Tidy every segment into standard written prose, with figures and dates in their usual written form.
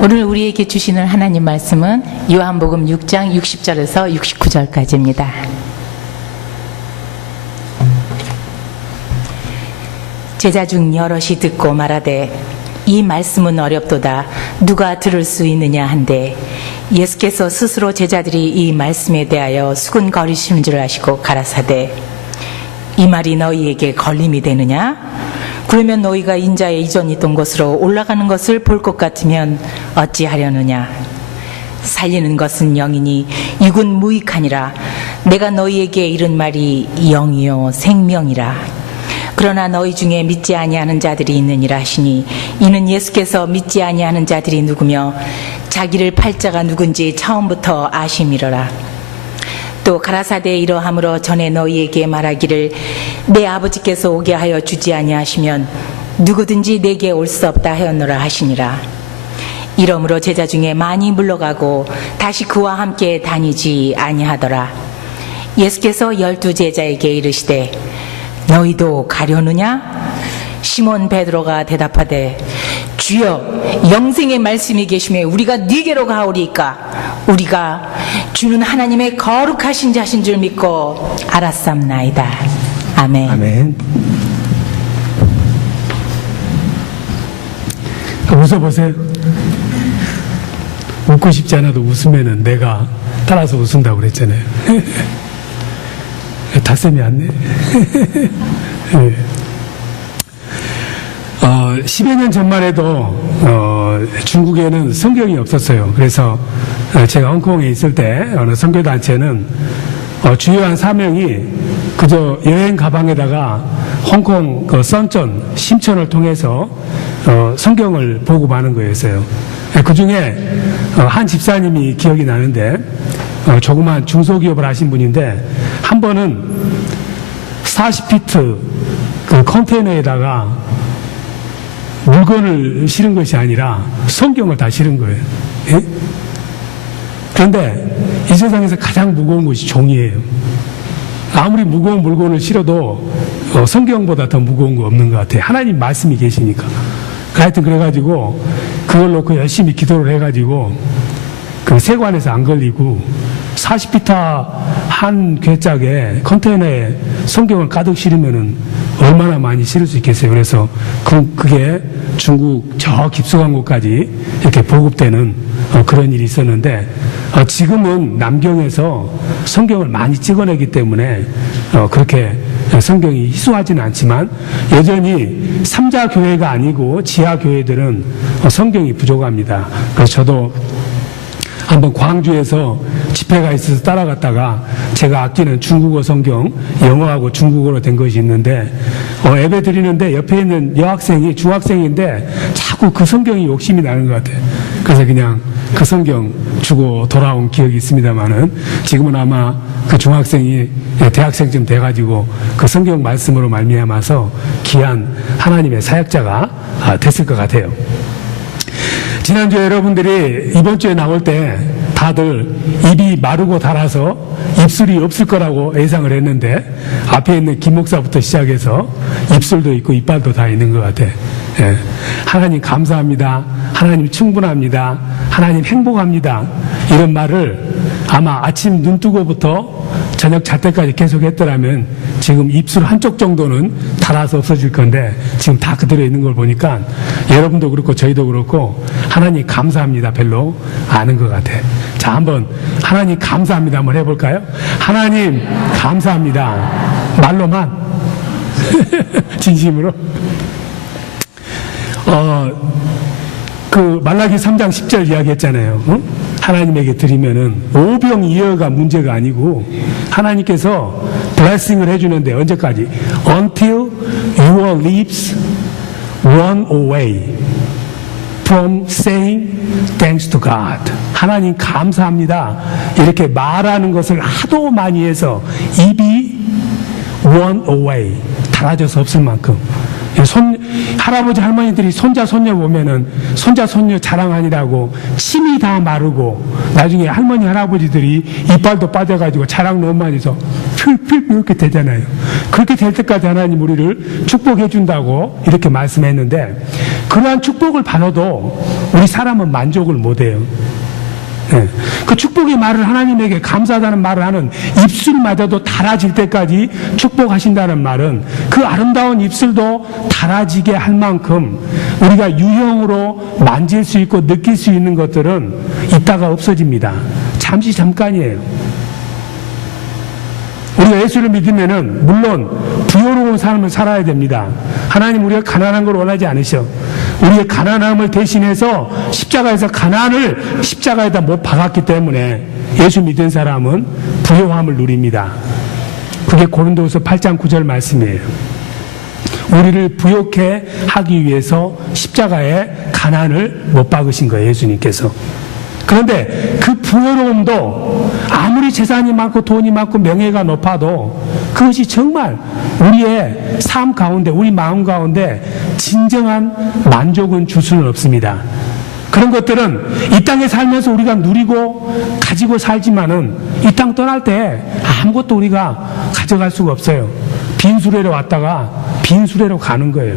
오늘 우리에게 주시는 하나님 말씀은 요한복음 6장 60절에서 69절까지입니다. 제자 중 여럿이 듣고 말하되 이 말씀은 어렵도다 누가 들을 수 있느냐 한데 예수께서 스스로 제자들이 이 말씀에 대하여 수군거리시는 줄 아시고 가라사대 이 말이 너희에게 걸림이 되느냐? 그러면 너희가 인자의 이전에 있던 곳으로 올라가는 것을 볼 것 같으면 어찌하려느냐? 살리는 것은 영이니 육은 무익하니라. 내가 너희에게 이른 말이 영이요 생명이라. 그러나 너희 중에 믿지 아니하는 자들이 있느니라 하시니 이는 예수께서 믿지 아니하는 자들이 누구며 자기를 팔 자가 누군지 처음부터 아심이로라. 또 가라사대 이러함으로 전에 너희에게 말하기를 내 아버지께서 오게 하여 주지 아니하시면 누구든지 내게 올 수 없다 하였노라 하시니라. 이러므로 제자 중에 많이 물러가고 다시 그와 함께 다니지 아니하더라. 예수께서 12 제자에게 이르시되 너희도 가려느냐? 시몬 베드로가 대답하되 주여 영생의 말씀이 계시매 우리가 네게로 가오리이까 우리가 주는 하나님의 거룩하신 자신 줄 믿고 알았삼나이다. 아멘. 아멘. 웃어보세요. 웃고 싶지 않아도 웃으면은 내가 따라서 웃는다고 그랬잖아요. 닷셈이 안 내. 10여 년 전만 해도 중국에는 성경이 없었어요. 그래서 제가 홍콩에 있을 때 어느 선교단체는 주요한 사명이 그저 여행 가방에다가 홍콩 선전, 심천을 통해서 성경을 보급하는 거였어요. 그 중에 한 집사님이 기억이 나는데 조그만 중소기업을 하신 분인데 한 번은 40피트 그 컨테이너에다가 물건을 실은 것이 아니라 성경을 다 실은 거예요. 예? 그런데 이 세상에서 가장 무거운 것이 종이에요. 아무리 무거운 물건을 실어도 성경보다 더 무거운 거 없는 것 같아요. 하나님 말씀이 계시니까. 하여튼 그래가지고 그걸 놓고 열심히 기도를 해가지고 그 세관에서 안 걸리고 40피터 한 괴짝에 컨테이너에 성경을 가득 실으면은 얼마나 많이 실을 수 있겠어요. 그래서 그게 중국 저 깊숙한 곳까지 이렇게 보급되는 그런 일이 있었는데 지금은 남경에서 성경을 많이 찍어내기 때문에 그렇게 성경이 희소하지는 않지만 여전히 3자 교회가 아니고 지하 교회들은 성경이 부족합니다. 그래서 저도 한번 광주에서 집회가 있어서 따라갔다가 제가 아끼는 중국어 성경, 영어하고 중국어로 된 것이 있는데 예배 드리는데 옆에 있는 여학생이 중학생인데 자꾸 그 성경이 욕심이 나는 것 같아요. 그래서 그냥 그 성경 주고 돌아온 기억이 있습니다만은 지금은 아마 그 중학생이 대학생쯤 돼가지고 그 성경 말씀으로 말미암아서 귀한 하나님의 사역자가 됐을 것 같아요. 지난주에 여러분들이 이번 주에 나올 때 다들 입이 마르고 닳아서 입술이 없을 거라고 예상을 했는데 앞에 있는 김 목사부터 시작해서 입술도 있고 이빨도 다 있는 것 같아. 예. 하나님 감사합니다. 하나님 충분합니다. 하나님 행복합니다. 이런 말을 아마 아침 눈 뜨고부터 저녁 잘 때까지 계속 했더라면 지금 입술 한쪽 정도는 닳아서 없어질 건데 지금 다 그대로 있는 걸 보니까 여러분도 그렇고 저희도 그렇고 하나님 감사합니다 별로 아는 것 같아. 자, 한번 하나님 감사합니다 한번 해볼까요? 하나님 감사합니다. 말로만 진심으로. 그 말라기 3장 10절 이야기했잖아요. 응? 하나님에게 드리면은 오병이어가 문제가 아니고 하나님께서 블레싱을 해주는데 언제까지? Until your lips run away from saying thanks to God. 하나님 감사합니다. 이렇게 말하는 것을 하도 많이 해서 입이 run away 닳아져서 없을 만큼 할아버지 할머니들이 손자 손녀 보면은 손자 손녀 자랑하니라고 침이 다 마르고 나중에 할머니 할아버지들이 이빨도 빠져가지고 자랑 너무 많이 해서 풀풀 이렇게 되잖아요. 그렇게 될 때까지 하나님 우리를 축복해 준다고 이렇게 말씀했는데, 그러한 축복을 받아도 우리 사람은 만족을 못해요. 네. 그 축복의 말을 하나님에게 감사하다는 말을 하는 입술마저도 달아질 때까지 축복하신다는 말은 그 아름다운 입술도 달아지게 할 만큼 우리가 유형으로 만질 수 있고 느낄 수 있는 것들은 이따가 없어집니다. 잠깐이에요. 우리가 예수를 믿으면은 물론 부요로운 삶을 살아야 됩니다. 하나님 우리가 가난한 걸 원하지 않으셔. 우리의 가난함을 대신해서 십자가에서 가난을 십자가에다 못 박았기 때문에 예수 믿은 사람은 부요함을 누립니다. 그게 고린도후서 8장 9절 말씀이에요. 우리를 부요케 하기 위해서 십자가에 가난을 못 박으신 거예요, 예수님께서. 그런데 그 부요로움도 아무리 재산이 많고 돈이 많고 명예가 높아도 그것이 정말 우리의 삶 가운데, 우리 마음 가운데 진정한 만족은 줄 수는 없습니다. 그런 것들은 이 땅에 살면서 우리가 누리고 가지고 살지만은 이 땅 떠날 때 아무것도 우리가 가져갈 수가 없어요. 빈 수레로 왔다가 빈 수레로 가는 거예요.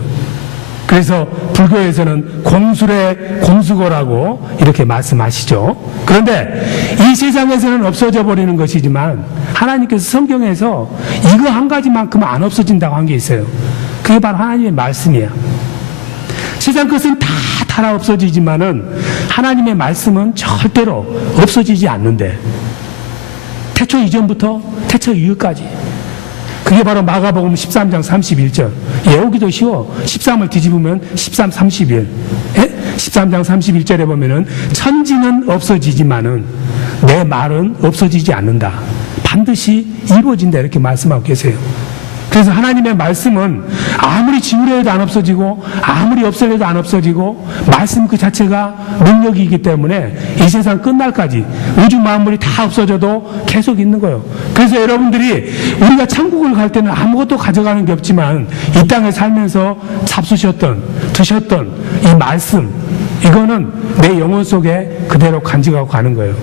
그래서 불교에서는 공수래 공수거라고 이렇게 말씀하시죠. 그런데 이 세상에서는 없어져 버리는 것이지만 하나님께서 성경에서 이거 한 가지만큼은 안 없어진다고 한 게 있어요. 그게 바로 하나님의 말씀이야. 세상 것은 다 달아 없어지지만은 하나님의 말씀은 절대로 없어지지 않는데, 태초 이전부터 태초 이후까지. 그게 바로 마가복음 13장 31절. 외우기도 쉬워. 13을 뒤집으면 13, 31. 13장 31절에 보면은 천지는 없어지지만은 내 말은 없어지지 않는다. 반드시 이루어진다. 이렇게 말씀하고 계세요. 그래서 하나님의 말씀은 아무리 지우려 해도 안 없어지고 아무리 없애려도 안 없어지고 말씀 그 자체가 능력이기 때문에 이 세상 끝날까지 우주 만물이 다 없어져도 계속 있는 거예요. 그래서 여러분들이 우리가 천국을 갈 때는 아무것도 가져가는 게 없지만 이 땅에 살면서 잡수셨던 드셨던 이 말씀, 이거는 내 영혼 속에 그대로 간직하고 가는 거예요.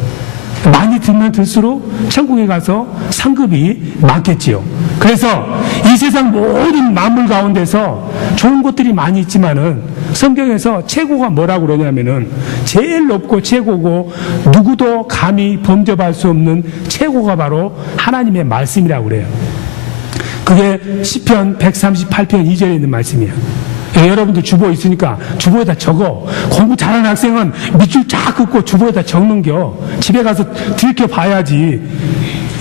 많이 들면 들수록 천국에 가서 상급이 많겠지요. 그래서 이 세상 모든 만물 가운데서 좋은 것들이 많이 있지만은 성경에서 최고가 뭐라고 그러냐면은 제일 높고 최고고 누구도 감히 범접할 수 없는 최고가 바로 하나님의 말씀이라고 그래요. 그게 시편 138편 2절에 있는 말씀이에요. 여러분들 주보 있으니까 주보에다 적어. 공부 잘하는 학생은 밑줄 쫙 긋고 주보에다 적는겨. 집에 가서 들켜봐야지.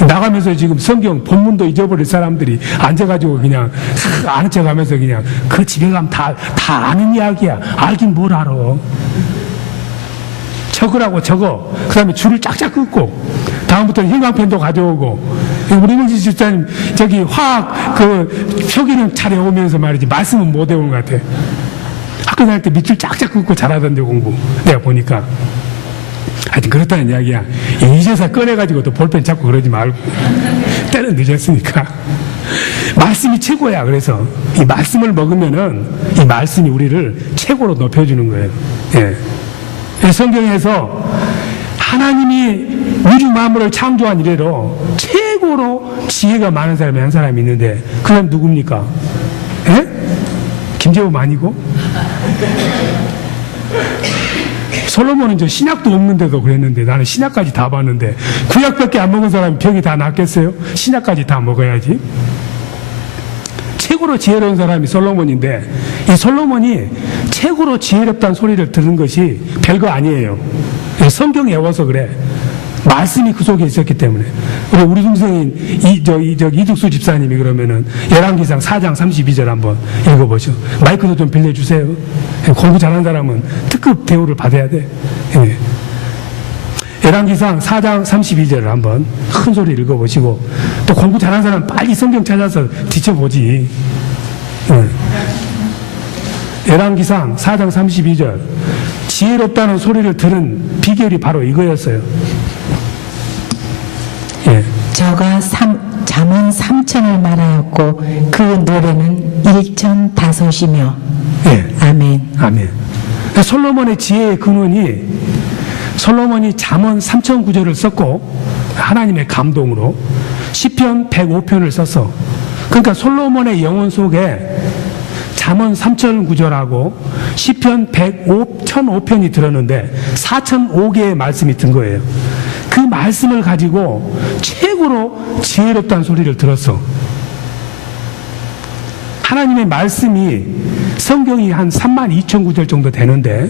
나가면서 지금 성경 본문도 잊어버릴 사람들이 앉아가지고 그냥 아는 척 하면서 그냥 그 집에 가면 다 아는 이야기야. 알긴 뭘 알아. 적으라고 적어. 그 다음에 줄을 쫙쫙 긋고 다음부터는 형광펜도 가져오고. 우리 문지 집사님 저기 화학 그 표기는 잘 외우면서 말이지 말씀은 못 외우는 것 같아. 학교 다닐 때 밑줄 쫙쫙 긋고 잘하던데 공부 내가 보니까. 하여튼 그렇다는 이야기야. 이제서 꺼내가지고 또 볼펜 잡고 그러지 말고. 때는 늦었으니까. 말씀이 최고야. 그래서 이 말씀을 먹으면은 이 말씀이 우리를 최고로 높여주는 거예요. 예. 성경에서 하나님이 우주 만물을 창조한 이래로 최고로 지혜가 많은 사람이 한 사람이 있는데 그 사람 누굽니까? 예? 김재범 아니고? 솔로몬은 저 신약도 없는데도 그랬는데 나는 신약까지 다 봤는데 구약밖에 안 먹은 사람이 병이 다 낫겠어요? 신약까지 다 먹어야지. 최고로 지혜로운 사람이 솔로몬인데 이 솔로몬이 최고로 지혜롭다는 소리를 들은 것이 별거 아니에요. 성경 외워서 그래. 말씀이 그 속에 있었기 때문에. 우리 동생인 이득수 집사님이 그러면은 열왕기상 4장 32절 한번 읽어보죠. 마이크도 좀 빌려주세요. 공부 잘하는 사람은 특급 대우를 받아야 돼. 예. 열왕기상 4장 32절을 한번 큰 소리 읽어보시고 또 공부 잘하는 사람은 빨리 성경 찾아서 뒤쳐보지. 예. 열왕기상 4장 32절 지혜롭다는 소리를 들은 비결이 바로 이거였어요. 예. 저가 잠언 3천을 말하였고 그 노래는 1,005이며 예. 아멘. 아멘. 솔로몬의 지혜의 근원이 솔로몬이 잠언 3천 구절을 썼고 하나님의 감동으로 시편 105편을 썼어. 그러니까 솔로몬의 영혼 속에 잠언 3천 구절하고 시편 1005편이 들었는데 4,005개의 말씀이 든 거예요. 그 말씀을 가지고 최고로 지혜롭다는 소리를 들었어. 하나님의 말씀이 성경이 한 32,000구절 정도 되는데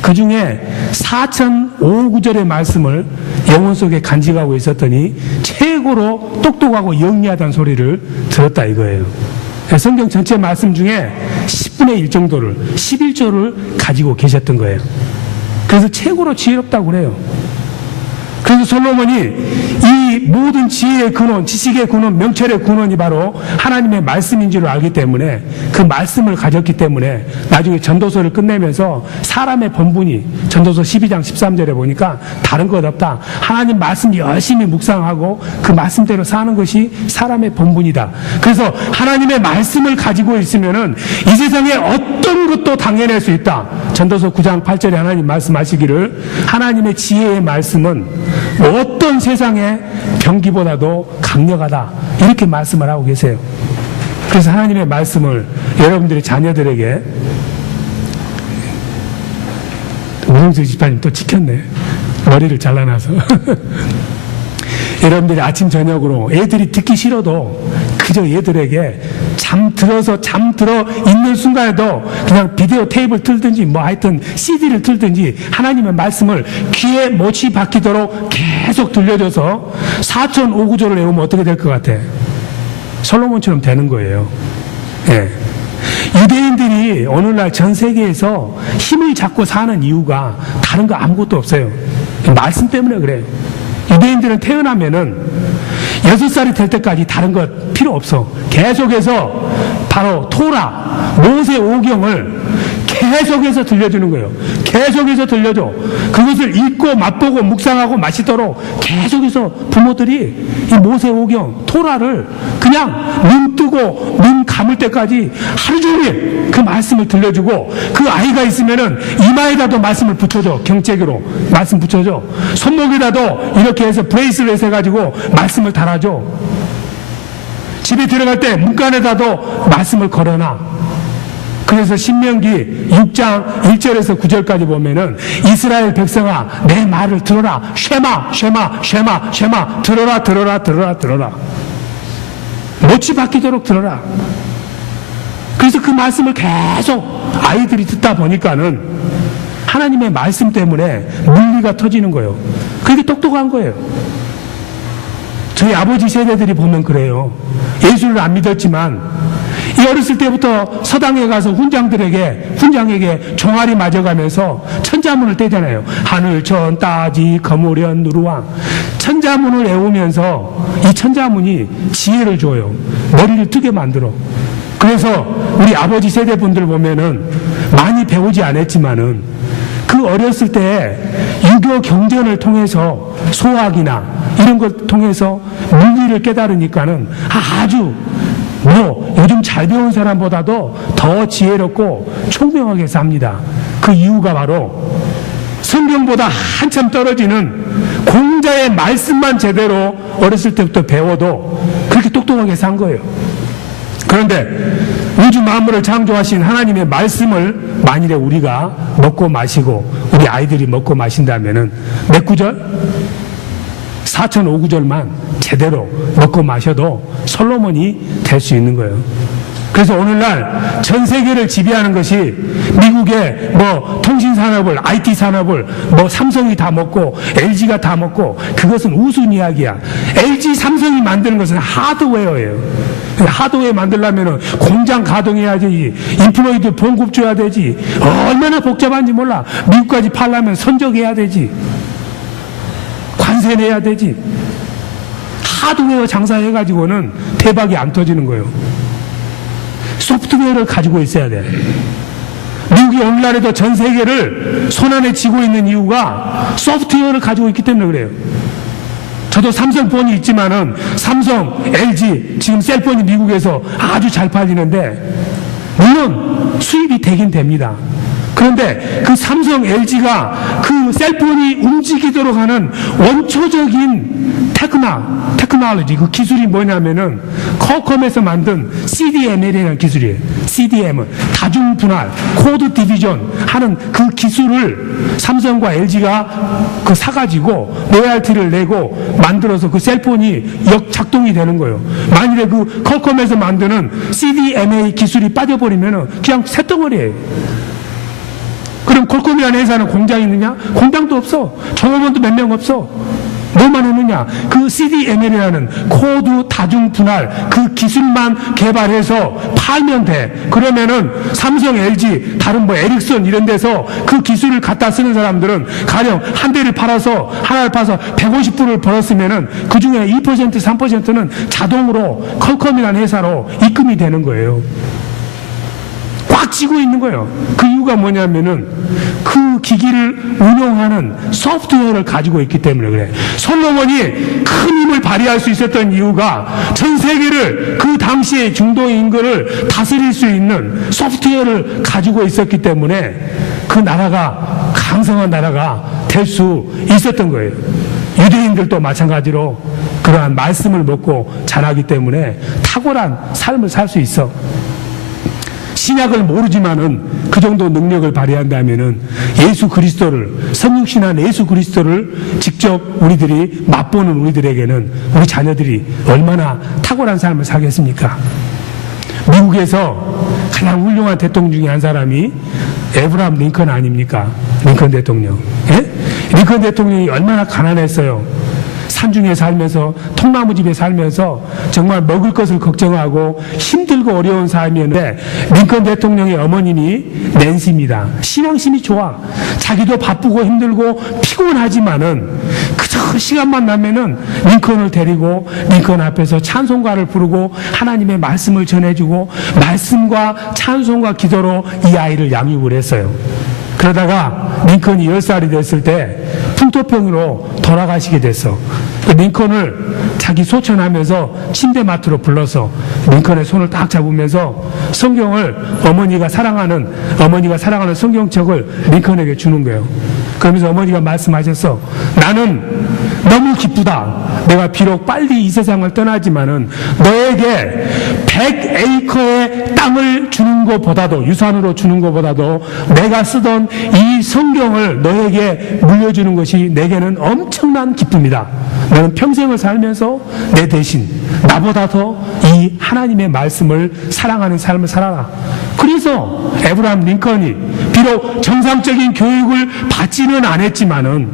그 중에 4,005구절의 말씀을 영혼 속에 간직하고 있었더니 최고로 똑똑하고 영리하다는 소리를 들었다 이거예요. 성경 전체 말씀 중에 10분의 1 정도를 11조를 가지고 계셨던 거예요. 그래서 최고로 지혜롭다고 그래요. 그래서 솔로몬이 이 모든 지혜의 근원, 지식의 근원, 명철의 근원이 바로 하나님의 말씀인 줄 알기 때문에 그 말씀을 가졌기 때문에 나중에 전도서를 끝내면서 사람의 본분이 전도서 12장 13절에 보니까 다른 것 없다. 하나님 말씀 열심히 묵상하고 그 말씀대로 사는 것이 사람의 본분이다. 그래서 하나님의 말씀을 가지고 있으면은 이 세상에 어떤 것도 당해낼 수 있다. 전도서 9장 8절에 하나님 말씀하시기를 하나님의 지혜의 말씀은 어떤 세상의 병기보다도 강력하다 이렇게 말씀을 하고 계세요. 그래서 하나님의 말씀을 여러분들의 자녀들에게 우영수 집사님 또 찍혔네. 머리를 잘라놔서 여러분들이 아침 저녁으로 애들이 듣기 싫어도 그저 얘들에게 잠들어 있는 순간에도 그냥 비디오 테이프를 틀든지 뭐 하여튼 CD를 틀든지 하나님의 말씀을 귀에 못이 박히도록 계속 들려줘서 4,005구절을 외우면 어떻게 될 것 같아? 솔로몬처럼 되는 거예요. 예. 유대인들이 오늘날 전 세계에서 힘을 잡고 사는 이유가 다른 거 아무것도 없어요. 말씀 때문에 그래요. 유대인들은 태어나면은 6살이 될 때까지 다른 것 필요 없어. 계속해서 바로 토라, 모세 오경을 계속해서 들려주는 거예요. 계속해서 들려줘. 그것을 읽고 맛보고 묵상하고 마시도록 계속해서 부모들이 이 모세 오경, 토라를 그냥 눈 뜨고 눈 감을 때까지 하루 종일 그 말씀을 들려주고 그 아이가 있으면은 이마에다도 말씀을 붙여줘. 경책으로 말씀 붙여줘. 손목에다도 이렇게 해서 브레이슬렛 해가지고 말씀을 달아줘. 집에 들어갈 때 문간에다도 말씀을 걸어놔. 그래서 신명기 6장 1절에서 9절까지 보면은 이스라엘 백성아 내 말을 들어라. 쉐마 쉐마 쉐마 쉐마 들어라 들어라 들어라 들어라. 못이 박히도록 들어라. 그래서 그 말씀을 계속 아이들이 듣다 보니까는 하나님의 말씀 때문에 물리가 터지는 거예요. 그게 똑똑한 거예요. 저희 아버지 세대들이 보면 그래요. 예수를 안 믿었지만 이 어렸을 때부터 서당에 가서 훈장에게 종아리 맞아가면서 천자문을 떼잖아요. 하늘, 천, 따지, 거무련, 누르왕. 천자문을 외우면서 이 천자문이 지혜를 줘요. 머리를 뜨게 만들어. 그래서 우리 아버지 세대 분들 보면은 많이 배우지 않았지만은 그 어렸을 때 유교 경전을 통해서 소학이나 이런 걸 통해서 물리를 깨달으니까는 아주 요즘 잘 배운 사람보다도 더 지혜롭고 총명하게 삽니다. 그 이유가 바로 성경보다 한참 떨어지는 공자의 말씀만 제대로 어렸을 때부터 배워도 그렇게 똑똑하게 산 거예요. 그런데 우주 만물을 창조하신 하나님의 말씀을 만일에 우리가 먹고 마시고 우리 아이들이 먹고 마신다면은 몇 구절? 4,005구절만 제대로 먹고 마셔도 솔로몬이 될 수 있는 거예요. 그래서 오늘날 전 세계를 지배하는 것이 미국의 뭐 통신산업을, IT 산업을 뭐 삼성이 다 먹고 LG가 다 먹고 그것은 우스운 이야기야. LG, 삼성이 만드는 것은 하드웨어예요. 하드웨어 만들려면 공장 가동해야지, 인플로이드 봉급 줘야 되지, 얼마나 복잡한지 몰라. 미국까지 팔려면 선적해야 되지, 관세 내야 되지. 하드웨어 장사해가지고는 대박이 안 터지는 거예요. 소프트웨어를 가지고 있어야 돼. 미국이 오늘날에도 전 세계를 손안에 쥐고 있는 이유가 소프트웨어를 가지고 있기 때문에 그래요. 저도 삼성폰이 있지만은 삼성, LG 지금 셀폰이 미국에서 아주 잘 팔리는데 물론 수입이 되긴 됩니다. 그런데 그 삼성, LG가 그 셀폰이 움직이도록 하는 원초적인 테크놀로지, 그 기술이 뭐냐면은 퀄컴에서 만든 CDML이라는 기술이에요. CDM은 다중분할, 코드 디비전 하는 그 기술을 삼성과 LG가 그 사가지고 로얄티를 내고 만들어서 그 셀폰이 역작동이 되는 거예요. 만일에 그 퀄컴에서 만드는 CDMA 기술이 빠져버리면은 그냥 쇳덩어리예요. 그럼 퀄컴이라는 회사는 공장이 있느냐? 공장도 없어. 종업원도 몇 명 없어. 뭐만 했느냐? 그 CDML이라는 코드 다중분할 그 기술만 개발해서 팔면 돼. 그러면은 삼성, LG, 다른 뭐 에릭슨 이런 데서 그 기술을 갖다 쓰는 사람들은 가령 한 대를 팔아서 하나를 팔아서 150불을 벌었으면은 그 중에 2%, 3%는 자동으로 퀄컴이라는 회사로 입금이 되는 거예요. 꽉 쥐고 있는 거예요. 그 이유가 뭐냐면은 그 기기를 운영하는 소프트웨어를 가지고 있기 때문에 그래. 솔로몬이 큰 힘을 발휘할 수 있었던 이유가 전 세계를 그 당시에 중동 인구를 다스릴 수 있는 소프트웨어를 가지고 있었기 때문에 그 나라가 강성한 나라가 될 수 있었던 거예요. 유대인들도 마찬가지로 그러한 말씀을 먹고 자라기 때문에 탁월한 삶을 살 수 있어. 신약을 모르지만은 그 정도 능력을 발휘한다면은 예수 그리스도를, 성육신한 예수 그리스도를 직접 우리들이 맛보는 우리들에게는 우리 자녀들이 얼마나 탁월한 삶을 살겠습니까? 미국에서 가장 훌륭한 대통령 중에 한 사람이 에브라함 링컨 아닙니까? 링컨 대통령. 예? 링컨 대통령이 얼마나 가난했어요. 산중에 살면서 통나무 집에 살면서 정말 먹을 것을 걱정하고 힘들고 어려운 삶이었는데 링컨 대통령의 어머님이 낸시입니다. 신앙심이 좋아. 자기도 바쁘고 힘들고 피곤하지만은 그저 시간만 나면은 링컨을 데리고 링컨 앞에서 찬송가를 부르고 하나님의 말씀을 전해주고 말씀과 찬송과 기도로 이 아이를 양육을 했어요. 그러다가 링컨이 10살이 됐을 때 풍토병으로 돌아가시게 됐어. 링컨을 자기 소천하면서 침대맡으로 불러서 링컨의 손을 딱 잡으면서 성경을 어머니가 사랑하는 성경책을 링컨에게 주는 거예요. 그러면서 어머니가 말씀하셨어. 나는 너무 기쁘다. 내가 비록 빨리 이 세상을 떠나지만은 너에게 100에이커의 땅을 주는 것보다도, 유산으로 주는 것보다도 내가 쓰던 이 성경을 너에게 물려주는 것이 내게는 엄청난 기쁨이다. 너는 평생을 살면서 내 대신 나보다 더 이 하나님의 말씀을 사랑하는 삶을 살아라. 그래서 에브라함 링컨이 비록 정상적인 교육을 받지는 않았지만은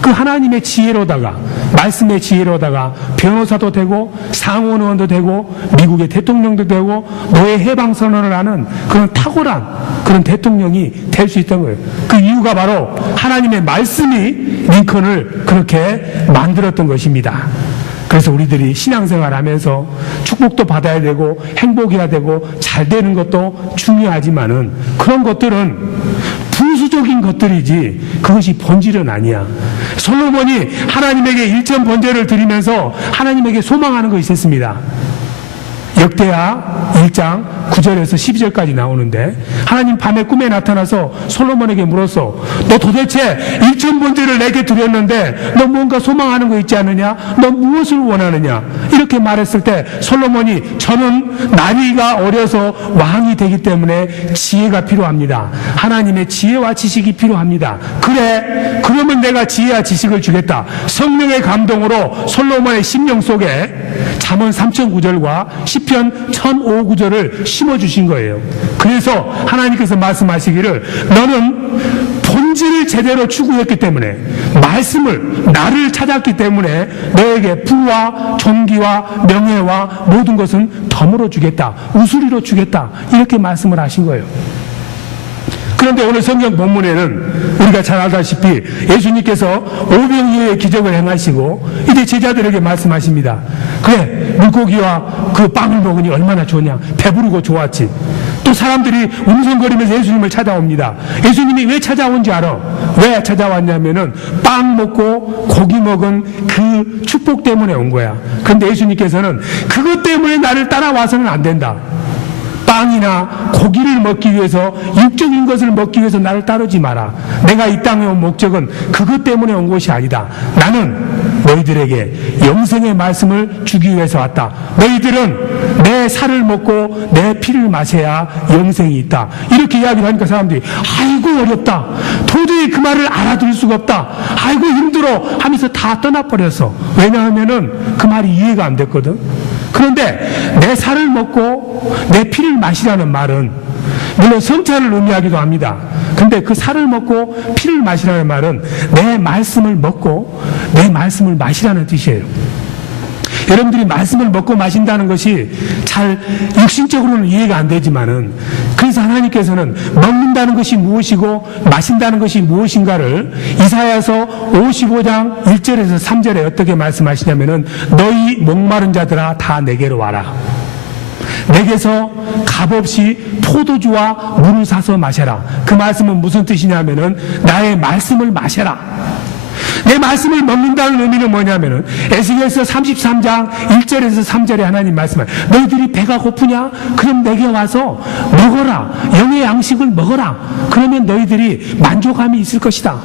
그 하나님의 지혜로다가, 말씀의 지혜로다가 변호사도 되고 상원의원도 되고 미국의 대통령도 되고 노예 해방 선언을 하는 그런 탁월한 그런 대통령이 될 수 있던 거예요. 그 이유가 바로 하나님의 말씀이 링컨을 그렇게 만들었던 것입니다. 그래서 우리들이 신앙생활 하면서 축복도 받아야 되고 행복해야 되고 잘 되는 것도 중요하지만은 그런 것들은 부수적인 것들이지 그것이 본질은 아니야. 솔로몬이 하나님에게 일천 번제를 드리면서 하나님에게 소망하는 것이 있었습니다. 역대하 1장 9절에서 12절까지 나오는데 하나님 밤에 꿈에 나타나서 솔로몬에게 물었어. 너 도대체 1000번제를 내게 드렸는데 너 뭔가 소망하는 거 있지 않느냐? 너 무엇을 원하느냐? 이렇게 말했을 때 솔로몬이 저는 나이가 어려서 왕이 되기 때문에 지혜가 필요합니다. 하나님의 지혜와 지식이 필요합니다. 그래, 그러면 내가 지혜와 지식을 주겠다. 성령의 감동으로 솔로몬의 심령 속에 잠언 3009절과 시편 1005구절을 심어주신 거예요. 그래서 하나님께서 말씀하시기를 너는 본질을 제대로 추구했기 때문에 말씀을 나를 찾았기 때문에 너에게 부와 존귀와 명예와 모든 것은 덤으로 주겠다. 우수리로 주겠다. 이렇게 말씀을 하신 거예요. 그런데 오늘 성경 본문에는 우리가 잘 알다시피 예수님께서 오병이어의 기적을 행하시고 이제 제자들에게 말씀하십니다. 그래, 물고기와 그 빵을 먹으니 얼마나 좋냐. 배부르고 좋았지. 또 사람들이 웅성거리면서 예수님을 찾아옵니다. 예수님이 왜 찾아온지 알아? 왜 찾아왔냐면은 빵 먹고 고기 먹은 그 축복 때문에 온 거야. 그런데 예수님께서는 그것 때문에 나를 따라와서는 안 된다. 빵이나 고기를 먹기 위해서, 육적인 것을 먹기 위해서 나를 따르지 마라. 내가 이 땅에 온 목적은 그것 때문에 온 것이 아니다. 나는 너희들에게 영생의 말씀을 주기 위해서 왔다. 너희들은 내 살을 먹고 내 피를 마셔야 영생이 있다. 이렇게 이야기를 하니까 사람들이 아이고 어렵다. 도저히 그 말을 알아들을 수가 없다. 아이고 힘들어 하면서 다 떠나버렸어. 왜냐하면은 그 말이 이해가 안 됐거든. 그런데 내 살을 먹고 내 피를 마시라는 말은 물론 성찬을 의미하기도 합니다. 근데 그 살을 먹고 피를 마시라는 말은 내 말씀을 먹고 내 말씀을 마시라는 뜻이에요. 여러분들이 말씀을 먹고 마신다는 것이 잘 육신적으로는 이해가 안 되지만은, 그래서 하나님께서는 먹는다는 것이 무엇이고 마신다는 것이 무엇인가를 이사야서 55장 1절에서 3절에 어떻게 말씀하시냐면은 너희 목마른 자들아 다 내게로 와라. 내게서 값없이 포도주와 물을 사서 마셔라. 그 말씀은 무슨 뜻이냐면은 나의 말씀을 마셔라. 내 말씀을 먹는다는 의미는 뭐냐면은 에스겔서 33장 1절에서 3절에 하나님 말씀을 너희들이 배가 고프냐? 그럼 내게 와서 먹어라. 영의 양식을 먹어라. 그러면 너희들이 만족함이 있을 것이다.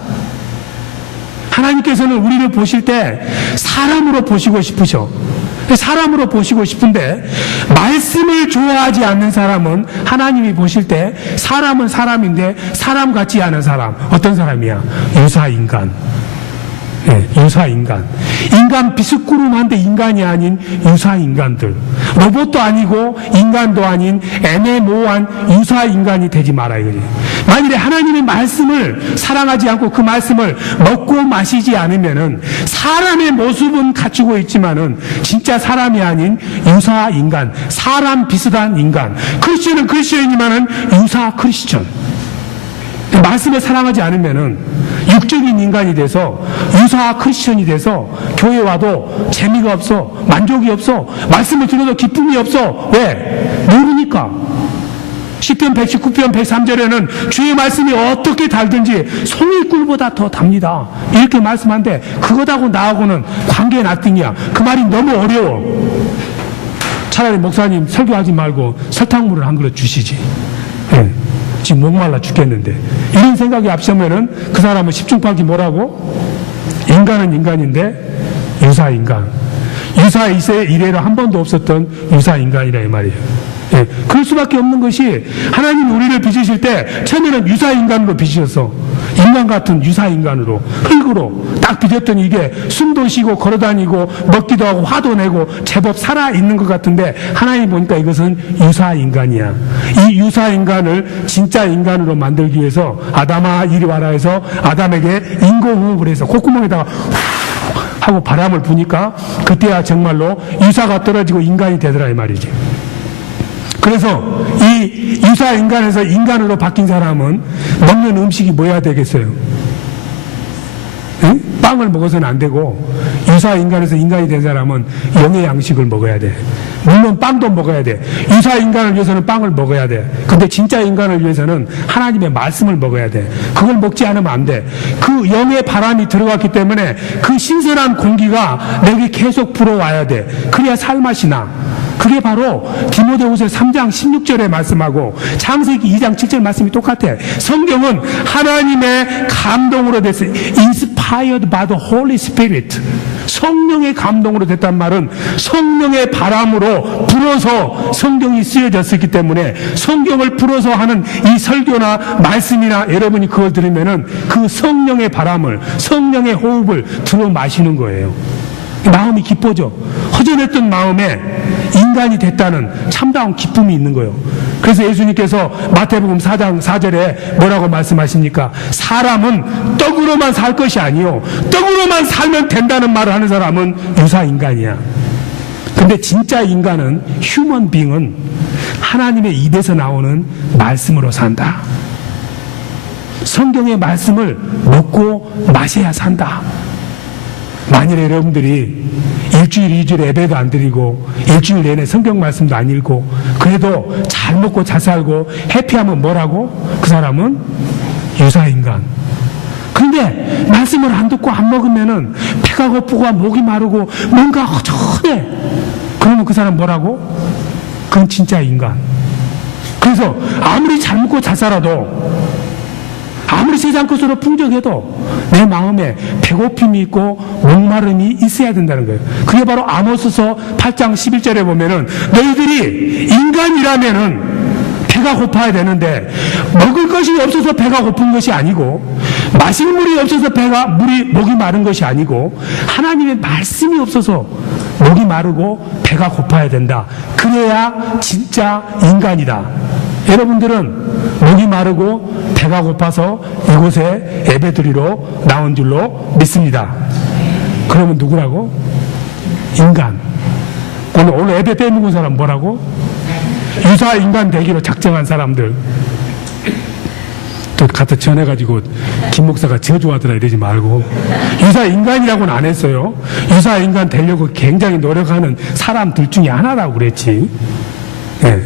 하나님께서는 우리를 보실 때 사람으로 보시고 싶으셔. 사람으로 보시고 싶은데 말씀을 좋아하지 않는 사람은 하나님이 보실 때 사람은 사람인데 사람 같지 않은 사람. 어떤 사람이야? 유사인간. 유사인간. 인간 비스꾸름한데 인간이 아닌 유사인간들. 로봇도 아니고 인간도 아닌 애매모호한 유사인간이 되지 마라 이거지. 만일에 하나님의 말씀을 사랑하지 않고 그 말씀을 먹고 마시지 않으면은 사람의 모습은 갖추고 있지만은 진짜 사람이 아닌 유사인간, 사람 비슷한 인간. 크리스천은 크리스천이지만은 유사 크리스천. 말씀을 사랑하지 않으면은 육적인 인간이 돼서 유사 크리스천이 돼서 교회 와도 재미가 없어, 만족이 없어, 말씀을 들어도 기쁨이 없어. 왜? 모르니까. 시편 119편 103절에는 주의 말씀이 어떻게 달든지 송이꿀보다 더 답니다. 이렇게 말씀한데 그것하고 나하고는 관계 나띵이야. 그 말이 너무 어려워. 차라리 목사님 설교하지 말고 설탕물을 한 그릇 주시지. 네. 지금 목말라 죽겠는데. 이런 생각이 앞서면은 그 사람은 십중팔기 뭐라고? 인간은 인간인데 유사인간. 유사 이래로 한 번도 없었던 유사인간이라 이 말이에요. 예, 그럴 수밖에 없는 것이 하나님이 우리를 빚으실 때 처음에는 유사인간으로 빚으셨어. 인간 같은 유사인간으로, 흙으로 딱 빚었더니 이게 숨도 쉬고 걸어다니고 먹기도 하고 화도 내고 제법 살아있는 것 같은데 하나님 보니까 이것은 유사인간이야. 이 유사인간을 진짜 인간으로 만들기 위해서 아담아 이리 와라 해서 아담에게 인공호흡을 해서 콧구멍에다가 하고 바람을 부니까 그때야 정말로 유사가 떨어지고 인간이 되더라 이 말이지. 그래서 이 유사 인간에서 인간으로 바뀐 사람은 먹는 음식이 뭐야 되겠어요? 응? 빵을 먹어서는 안 되고 유사 인간에서 인간이 된 사람은 영의 양식을 먹어야 돼. 물론 빵도 먹어야 돼. 유사 인간을 위해서는 빵을 먹어야 돼. 근데 진짜 인간을 위해서는 하나님의 말씀을 먹어야 돼. 그걸 먹지 않으면 안 돼. 그 영의 바람이 들어갔기 때문에 그 신선한 공기가 내게 계속 불어와야 돼. 그래야 살맛이 나. 그게 바로 디모데후서 3장 16절의 말씀하고 창세기 2장 7절 말씀이 똑같아. 성경은 하나님의 감동으로 됐어. Inspired by the Holy Spirit. 성령의 감동으로 됐단 말은 성령의 바람으로 불어서 성경이 쓰여졌기 때문에 성경을 불어서 하는 이 설교나 말씀이나 여러분이 그걸 들으면은 그 성령의 바람을, 성령의 호흡을 들어 마시는 거예요. 마음이 기뻐져. 허전했던 마음에 인간이 됐다는 참다운 기쁨이 있는 거예요. 그래서 예수님께서 마태복음 4장 4절에 뭐라고 말씀하십니까? 사람은 떡으로만 살 것이 아니요 떡으로만 살면 된다는 말을 하는 사람은 유사인간이야. 근데 진짜 인간은, 휴먼 빙은 하나님의 입에서 나오는 말씀으로 산다. 성경의 말씀을 먹고 마셔야 산다. 만일에 여러분들이 일주일, 2주일 예배도 안 드리고 일주일 내내 성경 말씀도 안 읽고 그래도 잘 먹고 잘 살고 해피하면 뭐라고? 그 사람은 유사인간. 그런데 말씀을 안 듣고 안 먹으면은 배가 고프고 목이 마르고 뭔가 허전해. 그러면 그 사람 뭐라고? 그건 진짜 인간. 그래서 아무리 잘 먹고 잘 살아도 아무리 세상 것으로 풍족해도 내 마음에 배고픔이 있고 목마름이 있어야 된다는 거예요. 그게 바로 아모스서 8장 11절에 보면은 너희들이 인간이라면은 배가 고파야 되는데 먹을 것이 없어서 배가 고픈 것이 아니고 마실 물이 없어서 목이 마른 것이 아니고 하나님의 말씀이 없어서 목이 마르고 배가 고파야 된다. 그래야 진짜 인간이다. 여러분들은 목이 마르고 배가 고파서 이곳에 예배드리러 나온 줄로 믿습니다. 그러면 누구라고? 인간. 오늘 예배 빼먹은 사람 뭐라고? 유사 인간 되기로 작정한 사람들. 또 갖다 전해가지고 김 목사가 저주하더라 이러지 말고 유사 인간이라고는 안 했어요. 유사 인간 되려고 굉장히 노력하는 사람들 중에 하나라고 그랬지. 네.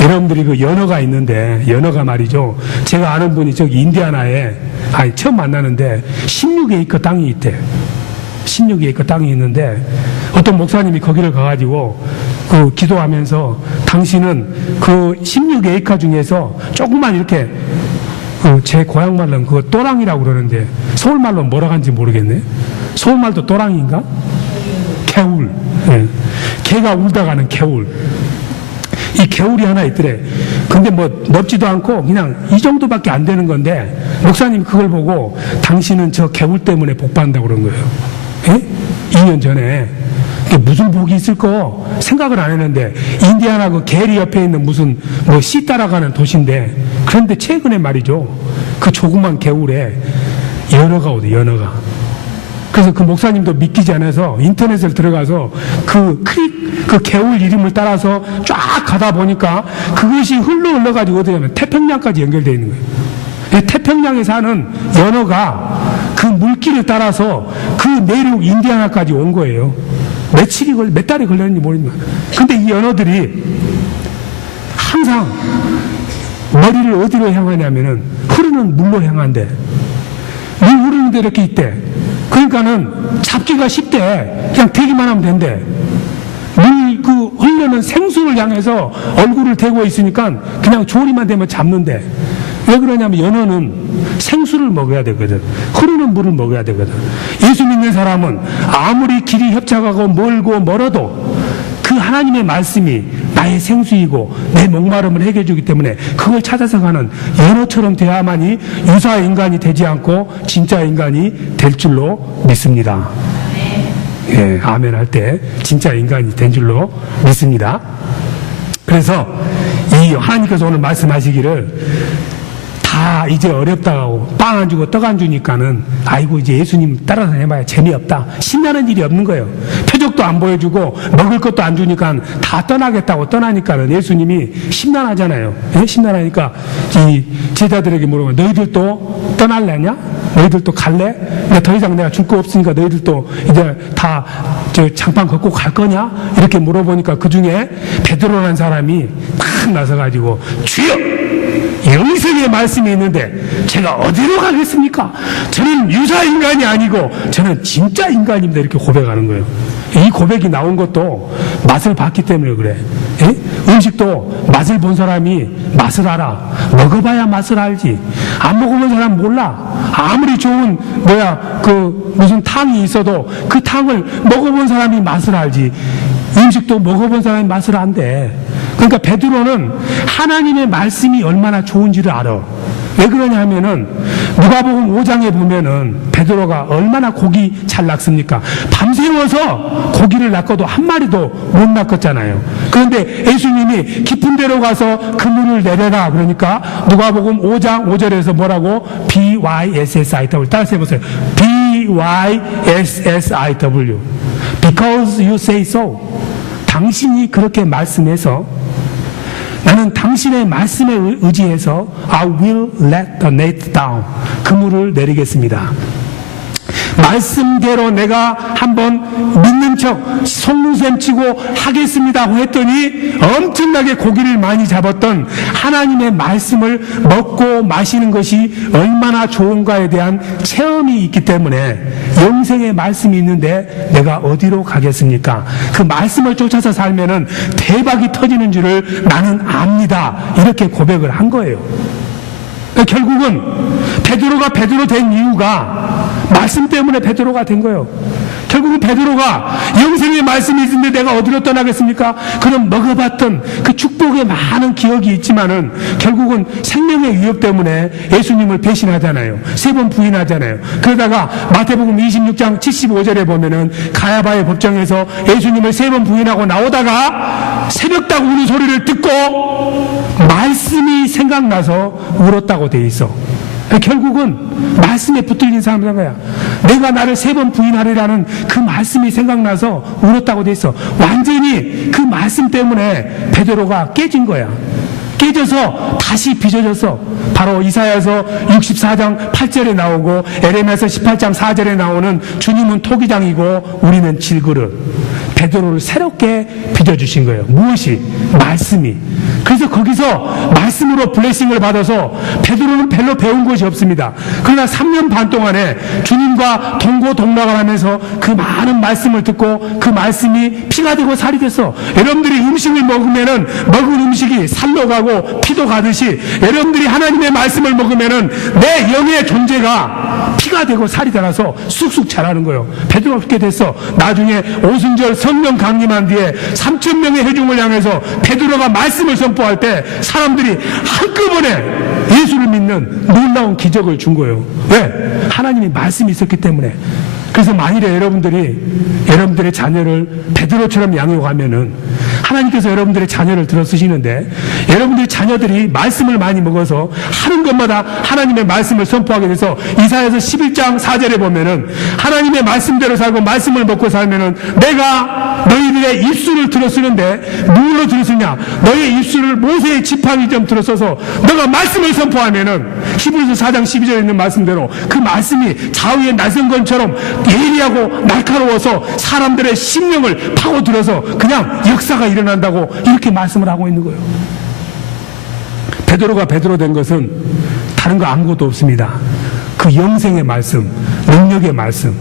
여러분들이 그 연어가 있는데 연어가 말이죠. 제가 아는 분이 저기 인디아나에 처음 만나는데 16에이커 땅이 있대. 16에이커 땅이 있는데 어떤 목사님이 거기를 가가지고 그 기도하면서 당신은 그 16에이커 중에서 조금만 이렇게 제 고향 말로는 그거 또랑이라고 그러는데 서울말로 뭐라고 하는지 모르겠네. 서울말도 또랑인가? 개울. 네. 개가 울다가는 개울. 이 개울이 하나 있더래. 근데 뭐 넓지도 않고 그냥 이 정도밖에 안 되는 건데 목사님 그걸 보고 당신은 저 개울 때문에 복 받는다고 그런 거예요. 예? 2년 전에. 무슨 복이 있을 거 생각을 안 했는데 인디아나 그 게리 옆에 있는 무슨 뭐 씨 따라가는 도시인데 그런데 최근에 말이죠. 그 조그만 개울에 연어가 오대. 연어가. 그래서 그 목사님도 믿기지 않아서 인터넷을 들어가서 그 개울 이름을 따라서 쫙 가다 보니까 그것이 흘러가지고 어디냐면 태평양까지 연결되어 있는 거예요. 태평양에 사는 연어가 그 물길을 따라서 그 내륙 인디아나까지 온 거예요. 몇 달이 걸렸는지 모릅니다. 근데 이 연어들이 항상 머리를 어디로 향하냐면은 흐르는 물로 향한대. 물 흐르는 데 이렇게 있대. 그러니까는 잡기가 쉽대. 그냥 대기만 하면 된대. 물 흐르는 생수를 향해서 얼굴을 대고 있으니까 그냥 조리만 되면 잡는데. 왜 그러냐면 연어는 생수를 먹어야 되거든. 흐르는 물을 먹어야 되거든. 예수 믿는 사람은 아무리 길이 협착하고 멀고 멀어도 그 하나님의 말씀이 나의 생수이고 내 목마름을 해결해 주기 때문에 그걸 찾아서 가는 연어처럼 돼야만이 유사 인간이 되지 않고 진짜 인간이 될 줄로 믿습니다. 예, 아멘 할 때 진짜 인간이 된 줄로 믿습니다. 그래서 이 하나님께서 오늘 말씀하시기를 다 이제 어렵다고 빵 안 주고 떡 안 주니까는 아이고 이제 예수님 따라서 해봐야 재미없다. 신나는 일이 없는 거예요. 표적도 안 보여주고 먹을 것도 안 주니까 다 떠나겠다고 떠나니까는 예수님이 심란하잖아요. 예? 심란하니까 이 제자들에게 물어보면 너희들도 떠날래냐? 너희들도 갈래? 더 이상 내가 줄 거 없으니까 너희들도 이제 다 저 장판 걷고 갈 거냐? 이렇게 물어보니까 그 중에 베드로라는 사람이 딱 나서가지고 주여! 영생의 말씀이 있는데 제가 어디로 가겠습니까? 저는 유사 인간이 아니고 저는 진짜 인간입니다. 이렇게 고백하는 거예요. 이 고백이 나온 것도 맛을 봤기 때문에 그래. 예? 음식도 맛을 본 사람이 맛을 알아. 먹어봐야 맛을 알지. 안 먹어본 사람 몰라. 아무리 좋은 무슨 탕이 있어도 그 탕을 먹어본 사람이 맛을 알지. 음식도 먹어본 사람이 맛을 안대. 그러니까 베드로는 하나님의 말씀이 얼마나 좋은지를 알아. 왜 그러냐 하면은 누가복음 5장에 보면은 베드로가 얼마나 고기 잘 낚습니까? 밤새워서 고기를 낚아도 한 마리도 못 낚았잖아요. 그런데 예수님이 깊은 데로 가서 그물을 내려라 그러니까 누가복음 5장 5절에서 뭐라고? BYSSIW 따라서 해보세요. BYSSIW Because you say so. 당신이 그렇게 말씀해서 나는 당신의 말씀에 의지해서 I will let the net down. 그물을 내리겠습니다. 말씀대로 내가 한번 믿는 척 속눈썹 치고 하겠습니다 했더니 엄청나게 고기를 많이 잡았던 하나님의 말씀을 먹고 마시는 것이 얼마나 좋은가에 대한 체험이 있기 때문에 영생의 말씀이 있는데 내가 어디로 가겠습니까? 그 말씀을 쫓아서 살면은 대박이 터지는 줄을 나는 압니다. 이렇게 고백을 한 거예요. 결국은 베드로가 베드로 된 이유가 말씀 때문에 베드로가 된 거예요. 결국은 베드로가 영생의 말씀이 있는데 내가 어디로 떠나겠습니까? 그럼 먹어봤던 그 축복의 많은 기억이 있지만은 결국은 생명의 위협 때문에 예수님을 배신하잖아요. 3번 부인하잖아요. 그러다가 마태복음 26장 75절에 보면은 가야바의 법정에서 예수님을 3번 부인하고 나오다가 새벽닭 우는 소리를 듣고 말씀이 생각나서 울었다고 돼 있어. 결국은 말씀에 붙들린 사람인 거야. 내가 나를 3번 부인하리라는 그 말씀이 생각나서 울었다고 돼 있어. 완전히 그 말씀 때문에 베드로가 깨진 거야. 깨져서 다시 빚어졌어. 바로 이사야서 64장 8절에 나오고 에레미야서 18장 4절에 나오는 주님은 토기장이고 우리는 질그릇. 베드로를 새롭게 빚어주신 거예요. 무엇이? 말씀이. 그래서 거기서 말씀으로 블레싱을 받아서 베드로는 별로 배운 것이 없습니다. 그러나 3년 반 동안에 주님과 동고동락을 하면서 그 많은 말씀을 듣고 그 말씀이 피가 되고 살이 됐어. 여러분들이 음식을 먹으면은 먹은 음식이 살로 가고 피도 가듯이 여러분들이 하나님의 말씀을 먹으면은 내 영의 존재가 피가 되고 살이 되어서 쑥쑥 자라는 거예요. 베드로가 그렇게 됐어. 나중에 오순절 성령 강림한 뒤에 3,000명의 회중을 향해서 베드로가 말씀을 선포할 때 사람들이 한꺼번에 예수를 믿는 놀라운 기적을 준 거예요. 왜? 하나님이 말씀이 있었기 때문에. 그래서 만일에 여러분들의 자녀를 베드로처럼 양육하면은 하나님께서 여러분들의 자녀를 들어 쓰시는데 여러분들의 자녀들이 말씀을 많이 먹어서 하는 것마다 하나님의 말씀을 선포하게 돼서 이사야서 11장 4절에 보면은 하나님의 말씀대로 살고 말씀을 먹고 살면은 내가 너희들의 입술을 들어 쓰는데 무엇로 들어 쓰냐? 너의 입술을 모세의 지팡이 좀 들어 써서 너가 말씀을 선포하면은 히브리서 4장 12절에 있는 말씀대로 그 말씀이 좌우의 날성건처럼 예리하고 날카로워서 사람들의 심령을 파고들어서 그냥 역사가 일어난다고 이렇게 말씀을 하고 있는 거예요. 베드로가 베드로 된 것은 다른 거 아무것도 없습니다. 그 영생의 말씀, 능력의 말씀,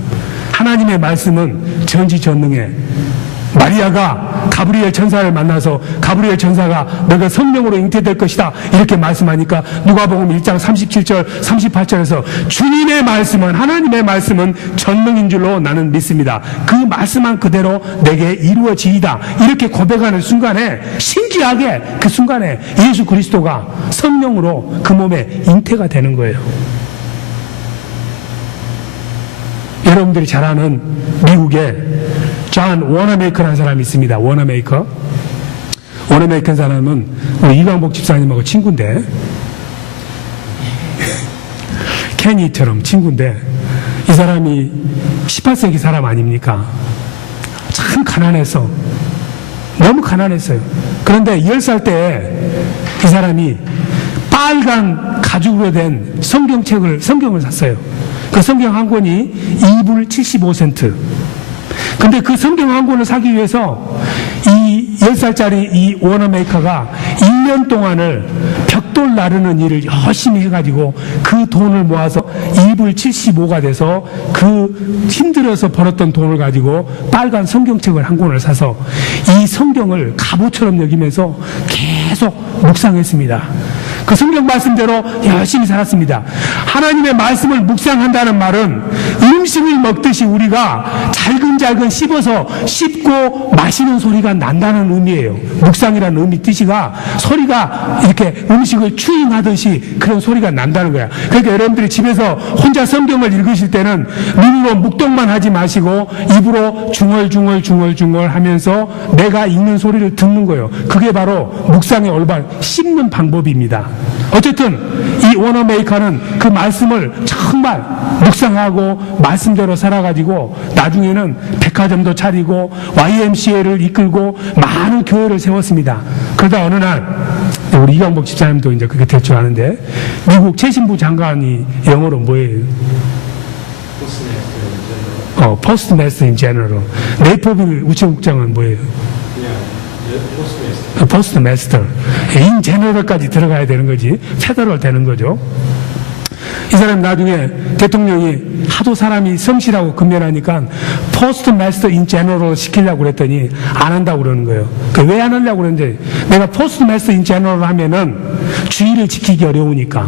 하나님의 말씀은 전지전능해. 마리아가 가브리엘 천사를 만나서 가브리엘 천사가 너가 성령으로 잉태될 것이다 이렇게 말씀하니까 누가복음 1장 37절 38절에서 주님의 말씀은 하나님의 말씀은 전능인 줄로 나는 믿습니다. 그 말씀한 그대로 내게 이루어지이다 이렇게 고백하는 순간에 신기하게 그 순간에 예수 그리스도가 성령으로 그 몸에 잉태가 되는 거예요. 여러분들이 잘 아는 미국에 존 워너메이커라는 사람이 있습니다. 워너메이커 사람은 우리 이광복 집사님하고 친구인데 케니처럼 친구인데 이 사람이 18세기 사람 아닙니까? 참 가난해서 너무 가난했어요. 그런데 10살 때 이 사람이 빨간 가죽으로 된 성경을 샀어요. 그 성경 한 권이 2불 75센트. 근데 그 성경 한 권을 사기 위해서 이 10살짜리 이 워너메이커가 1년 동안을 벽돌 나르는 일을 열심히 해가지고 그 돈을 모아서 2불 75가 돼서 그 힘들어서 벌었던 돈을 가지고 빨간 성경책을 한 권을 사서 이 성경을 갑오처럼 여기면서 계속 묵상했습니다. 그 성경 말씀대로 열심히 살았습니다. 하나님의 말씀을 묵상한다는 말은 음식을 먹듯이 우리가 잘근잘근 씹어서 씹고 마시는 소리가 난다는 의미예요. 묵상이라는 의미 뜻이가 소리가 이렇게 음식을 추잉하듯이 그런 소리가 난다는 거야. 그러니까 여러분들이 집에서 혼자 성경을 읽으실 때는 눈으로 묵독만 하지 마시고 입으로 중얼중얼 하면서 내가 읽는 소리를 듣는 거예요. 그게 바로 묵상의 올바른 씹는 방법입니다. 어쨌든 이 워너메이커는 그 말씀을 정말 묵상하고 말씀대로 살아가지고 나중에는 백화점도 차리고 YMCA를 이끌고 많은 교회를 세웠습니다. 그러다 어느 날 우리 이광복 집사님도 이제 그게 될 줄 아는데 미국 최신부 장관이 영어로 뭐예요? 포스트마스터 인 제너럴. 네이버비 우체국장은 뭐예요? 포스트마스터 인 제너럴까지 들어가야 되는 거지. 페더럴 되는 거죠. 이 사람 나중에 대통령이 하도 사람이 성실하고 근면하니까 포스트마스터 인 제너럴 시키려고 그랬더니 안 한다고 그러는 거예요. 왜 안 하려고 그러는데 내가 포스트마스터 인 제너럴 하면은 주의를 지키기 어려우니까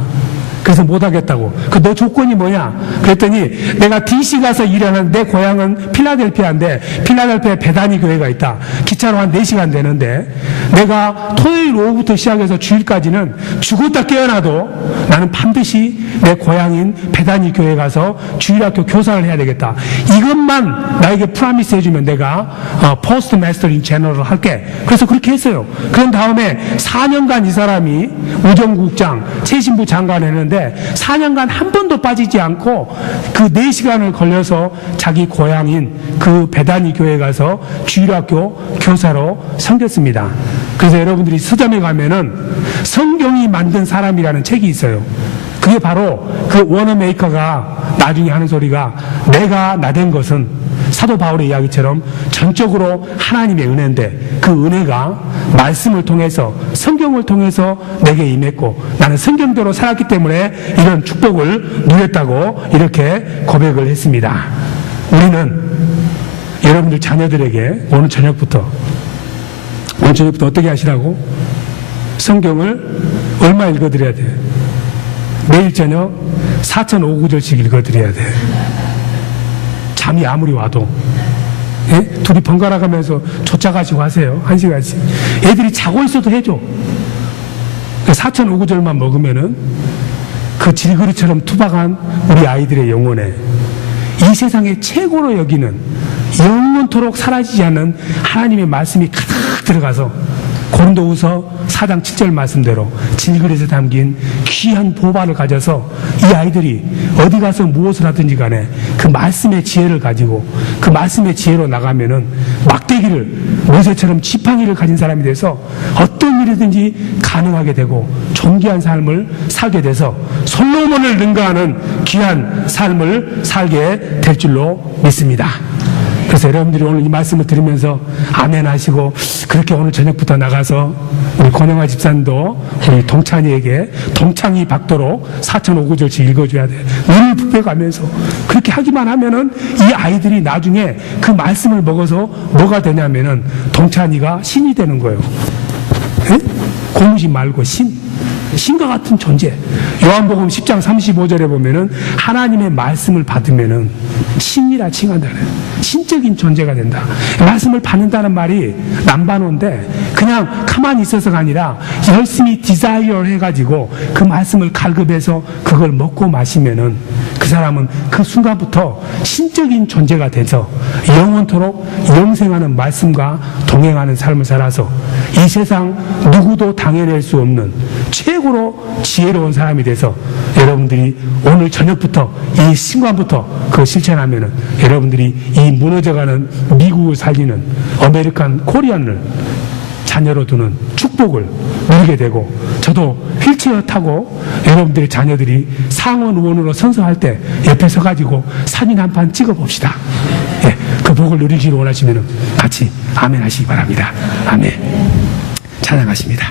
그래서 못하겠다고. 너 조건이 뭐냐? 그랬더니 내가 DC 가서 일하는 내 고향은 필라델피아인데 필라델피아에 베다니 교회가 있다. 기차로 한 4시간 되는데 내가 토요일 오후부터 시작해서 주일까지는 죽었다 깨어나도 나는 반드시 내 고향인 베다니 교회에 가서 주일학교 교사를 해야 되겠다. 이것만 나에게 프라미스 해주면 내가 포스트 마스터 인 제너럴 할게. 그래서 그렇게 했어요. 그런 다음에 4년간 이 사람이 우정국장, 최신부 장관 했는데 4년간 한 번도 빠지지 않고 그 4시간을 걸려서 자기 고향인 그 베다니 교회에 가서 주일학교 교사로 섬겼습니다. 그래서 여러분들이 서점에 가면은 성경이 만든 사람이라는 책이 있어요. 그게 바로 그 워너메이커가 나중에 하는 소리가 내가 나된 것은 사도 바울의 이야기처럼 전적으로 하나님의 은혜인데 그 은혜가 말씀을 통해서 성경을 통해서 내게 임했고 나는 성경대로 살았기 때문에 이런 축복을 누렸다고 이렇게 고백을 했습니다. 우리는 여러분들 자녀들에게 오늘 저녁부터 어떻게 하시라고? 성경을 얼마 읽어드려야 돼? 매일 저녁 4,5구절씩 읽어드려야 돼. 잠이 아무리 와도. 예? 둘이 번갈아 가면서 쫓아가시고 하세요. 1시간씩. 애들이 자고 있어도 해줘. 4,5구절만 먹으면은 그 질그릇처럼 투박한 우리 아이들의 영혼에 이 세상의 최고로 여기는 영원토록 사라지지 않는 하나님의 말씀이 가득 들어가서 고린도후서 4장 7절 말씀대로 질그릇에 담긴 귀한 보화를 가져서 이 아이들이 어디 가서 무엇을 하든지 간에 그 말씀의 지혜를 가지고 그 말씀의 지혜로 나가면은 막대기를 모세처럼 지팡이를 가진 사람이 돼서 어떤 일이든지 가능하게 되고 존귀한 삶을 살게 돼서 솔로몬을 능가하는 귀한 삶을 살게 될 줄로 믿습니다. 그래서 여러분들이 오늘 이 말씀을 들으면서 아멘 하시고 그렇게 오늘 저녁부터 나가서 우리 권영아 집사님도 우리 동찬이에게 동창이 박도록 4,5구절씩 읽어줘야 돼. 눈을 부벼가면서 그렇게 하기만 하면은 이 아이들이 나중에 그 말씀을 먹어서 뭐가 되냐면은 동찬이가 신이 되는 거예요. 에? 고무신 말고 신과 같은 존재. 요한복음 10장 35절에 보면은 하나님의 말씀을 받으면은 신이라 칭한다는 신적인 존재가 된다. 말씀을 받는다는 말이 남반어인데 그냥 가만히 있어서가 아니라 열심히 디자이어 해가지고 그 말씀을 갈급해서 그걸 먹고 마시면은 그 사람은 그 순간부터 신적인 존재가 돼서 영원토록 영생하는 말씀과 동행하는 삶을 살아서 이 세상 누구도 당해낼 수 없는 최고로 지혜로운 사람이 돼서 여러분들이 오늘 저녁부터 이 신관부터 그거 실천하면은 여러분들이 이 무너져가는 미국을 살리는 아메리칸 코리안을 자녀로 두는 축복을 누리게 되고 저도 휠체어 타고 여러분들의 자녀들이 상원 의원으로 선서할 때 옆에 서가지고 사진 한 판 찍어봅시다. 예, 그 복을 누리기를 원하시면 같이 아멘 하시기 바랍니다. 아멘. 찬양하십니다.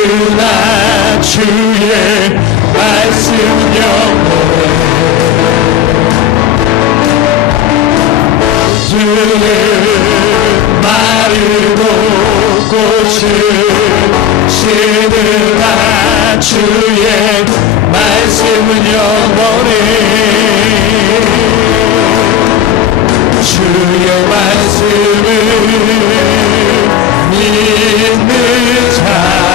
시드나 주의 말씀 영원해 들은 마르고 꽃은 시드나 주의 말씀은 영원해 주의 말씀을 믿는 자